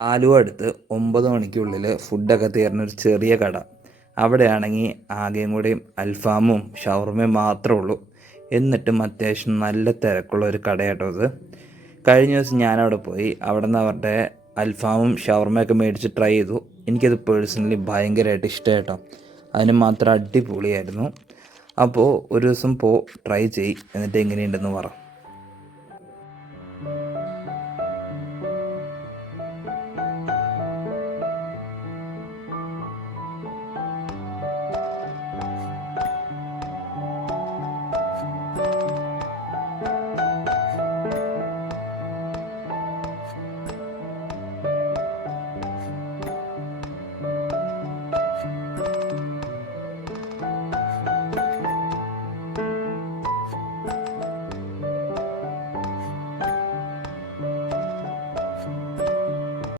ആലുവ അടുത്ത് 9 മണിക്കുള്ളിൽ ഫുഡൊക്കെ തീർന്നൊരു ചെറിയ കട. അവിടെയാണെങ്കിൽ ആകെയും കൂടിയും അൽഫാമും ഷവർമയും മാത്രമേ ഉള്ളൂ. എന്നിട്ടും അത്യാവശ്യം നല്ല തിരക്കുള്ള ഒരു കടയാട്ടോ അത്. കഴിഞ്ഞ ദിവസം ഞാനവിടെ പോയി. അവിടെ നിന്ന് അവരുടെ അൽഫാമും ഷവർമയൊക്കെ മേടിച്ച് ട്രൈ ചെയ്തു. എനിക്കത് പേഴ്സണലി ഭയങ്കരമായിട്ട് ഇഷ്ടമായിട്ടോ. അതിന് മാത്രം അടിപൊളിയായിരുന്നു. അപ്പോൾ ഒരു ദിവസം ട്രൈ ചെയ്യ്, എന്നിട്ട് എങ്ങനെയുണ്ടെന്ന് പറ.